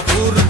aburrido.